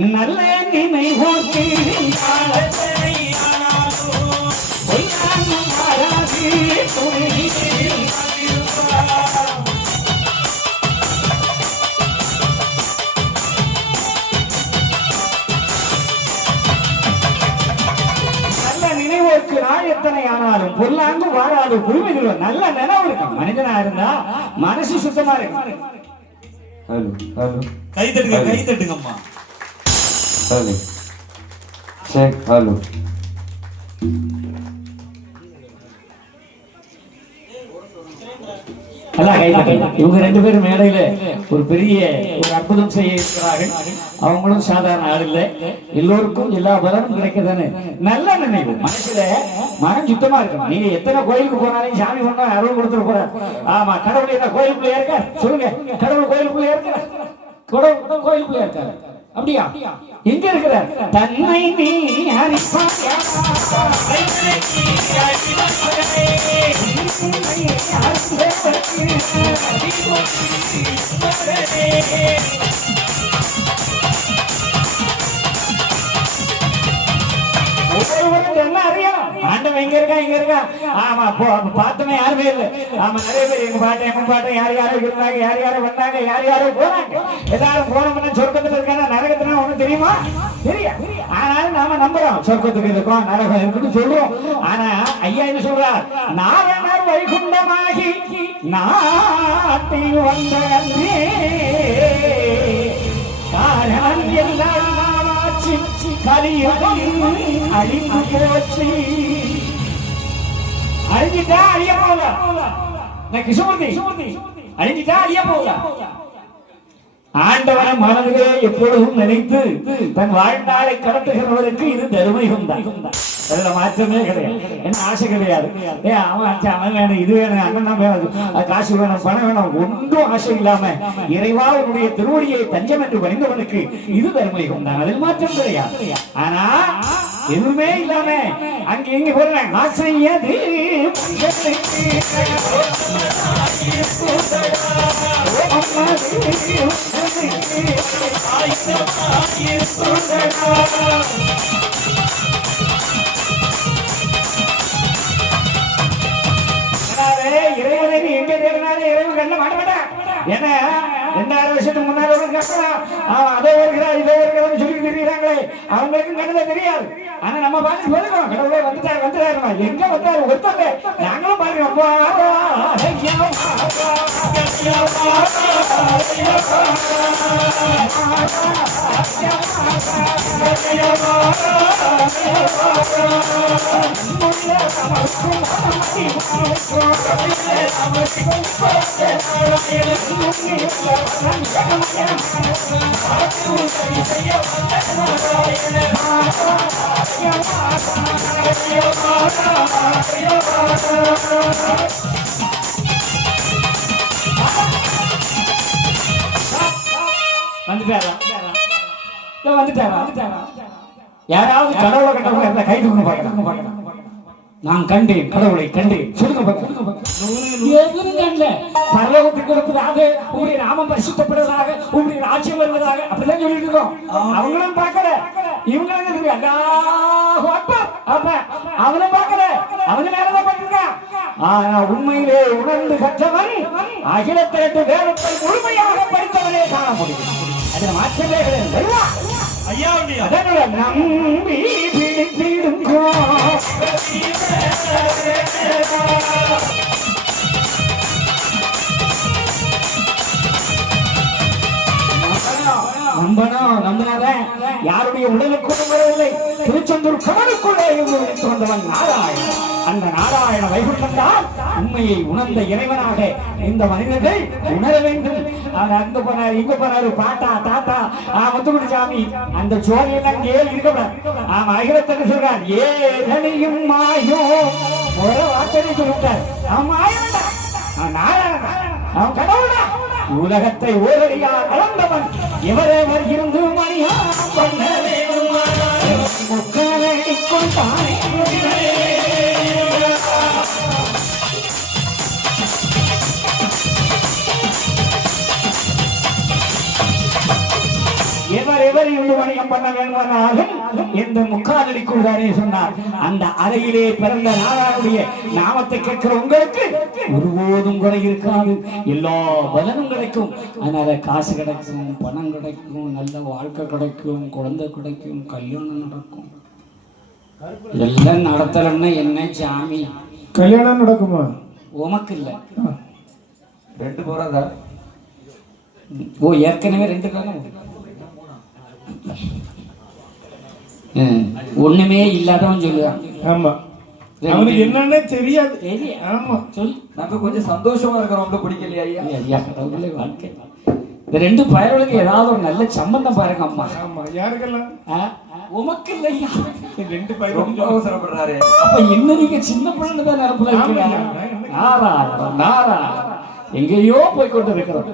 நல்ல நினைவோக்கு எத்தனை ஆனாலும் பொருளாங்கு வாராது குழுமைகள் நல்ல நினைவு இருக்கும். மனிதனா இருந்தா மனசு சுத்தமா இருக்கும். கை தட்டுங்க, கை தட்டுங்கம்மா. Hello check. ஹலோ இவங்க ரெண்டு பேரும் மேடையில ஒரு பெரிய ஒரு அற்புதம் செய்ய இருக்கிறார்கள். அவங்களும் சாதாரண ஆள் இல்லை. எல்லோருக்கும் எல்லா பலனும் கிடைக்கதானே. நல்ல நினைவு மனசுல மனம் சுத்தமா இருக்கும். நீங்க எத்தனை கோயிலுக்கு போனாலும் சாமி கொண்டா அருள் கொடுத்துட போற. ஆமா, கடவுள் என்ன கோயிலுக்குள்ளே இருக்க சொல்லுங்க. கடவுள் கோயிலுக்குள்ளே இருக்க, கடவுள் கோயிலுக்குள்ளே இருக்காரு. அப்படியா? எங்க இருக்கிறார்? தன்னை நீ என்ன அறியணும். ஆண்டவன் எங்க இருக்கா, எங்க இருக்கா? ஆமா, பார்த்தமே யாருமே இல்லை. ஆமா, நிறைய பேர் எங்க பாட்டேன் யார் யாரோ இருந்தாங்க, யார் யாரோ வந்தாங்க, யார் யாரோ போனாங்க. எல்லாரும் போனோம்னா சொர்க்கத்துல இருக்காங்க, நரகத்துல ஒண்ணு தெரியுமா? தெரியும். ஆனாலும் நாம நம்புறோம் சொர்க்கத்துக்கு இருக்கோம், நரகம் இருக்குன்னு சொல்றோம். ஆனா ஐயா என்ன சொல்றார்? நாரணர் வைகுண்டமாகி நாட்டில் வந்த காரணம் எல்லாம் அழிந்து போச்சு. அழிஞ்சிட்டா அழிய போகல. கிருஷ்ணமூர்த்தி அழிஞ்சிட்டா அழிய போகல. ஆண்டவனை மனதிலே எப்பொழுதும் நினைத்து தன் வாழ்நாளை கடத்துகிறவருக்கு இது தருமையும் தான். அதுல மாற்றமே கிடையாது. என்ன ஆசை கிடையாது. அவன் வேணும், இது வேணும், அண்ணன் வேணும், காசு வேணும், பணம் வேணும், ஒன்றும் ஆசை இல்லாம இறைவாவுடைய திருவடியை தஞ்சம் என்று பணிந்தவனுக்கு இது தருமையும் தான். அதில் மாற்றம் கிடையாது. ஆனா எதுவுமே இல்லாம அங்க எங்க போறேன் ஆசையது இறைவனை எங்க தேடினாலும் இறைவன் கண்ண மாட்டமாட்டா. ஏன்னா 2000 வருஷத்துக்கு முன்னாடி அதோ இருக்கிறார் இதோ இருக்கிறான்னு சொல்லி தெரியுறாங்களே, அவங்களுக்கும் கண்ணத தெரியாது. ஆனா நம்ம பார்த்து சொல்லுவோம், கடவுளே வந்துட்டாருமா. எங்க வந்தாரு ஒருத்தங்க நாங்களும் பாருங்க. யாராவது கடவுளை கண்டவங்க கை தூக்க பார்க்க. நான் கண்டேன் கடவுளை கண்டேன் சொல்லுங்க. பரலோகத்துக்கு இருப்பதாக, உங்களுடைய நாமம் பரிசுத்தப்படுவதாக, உங்களுடைய ராஜ்யம் வருவதாக அப்படிதான் சொல்லிட்டு இருக்கோம். அவங்களும் பார்க்கல, இவங்களும் அவனும் பார்க்கல, அவனு மேலதான் பண்ணிருக்கான். ஆனா உண்மையிலே உணர்ந்து கற்றவன் அகிலத்திரட்டு வேதத்தை முழுமையாக படித்தவனே காண முடியும். அதுல மாற்றமே கிடையாது. நம்பி பிடித்திடுங்கோ நம்பணும். நம்பினாதான் யாருடைய உடலுக்குள்ளும் வரவில்லை. திருச்செந்தூர் கடலுக்குள்ளே வந்தவன் நாராயணன். அந்த நாராயண வைகுண்டம் தான் உண்மையை உணர்ந்த இறைவனாக இந்த மனிதர்கள் உணர வேண்டும். அங்க போனாரு, இங்க போனாரு, பாட்டா தாத்தா முத்துக்குடி சாமி அந்த சோழியெல்லாம் அங்கே இருக்கக்கூடாது. அகிலத்தன்னு சொல்றார். ஏழையும் மாயோ ஒரு வார்த்தை சொல்லிவிட்டார். அவன் மாயவன்டா, நாராயணன், அவன் கடவுளா. உலகத்தை ஓரடியார் அளந்தவன் எவரேவர் இருந்து மணியா பண்ண எவர் இருந்து மணியம் கல்யாணம் பண்ண வேண்டுமானாலும் என்று முக்காலடிக்குள் தானே சொன்னார். அந்த அறையிலே பிறந்த நாராயணுடைய நாமத்தை கேட்கிற உங்களுக்கு ஒருபோதும் குறை இருக்காது, எல்லா பலனும் கிடைக்கும். அதனால காசு கிடைக்கும், பணம் கிடைக்கும், நல்ல வாழ்க்கை கிடைக்கும், குழந்தை கிடைக்கும், கல்யாணம் நடக்கும். எல்லாம் நடத்தலன்னா என்ன சாமி? கல்யாணம் நடக்குமா? உமக்கு இல்ல, 2 போறாதா? ஓ ஏற்கனவே 2 காலம் ஒண்ணுமே இல்லாதவன் சொல்லுவான். ஆமா, அவனுக்கு என்னன்னே தெரியாது. ஆமா, சொல். நாங்க கொஞ்சம் சந்தோஷமா இருக்கிறவங்க பிடிக்கலையா ஐயா? ஐயா கடவுளே, வாழ்க்கை இந்த 2 பயர்களுக்கு ஏதாவது ஒரு நல்ல சம்பந்தம் பாருங்க அம்மா. ஆமா, யாருக்கெல்லாம்? உமக்கு இல்லையா? 2 பையன் ரொம்ப அவசரப்படுறாரு. அப்ப என்ன நீங்க சின்ன பிள்ளைன்னு தான் நிரப்புல இருக்கிறீங்க. நாரா நாரா எங்கேயோ போய் கொண்டு இருக்கிறோம்.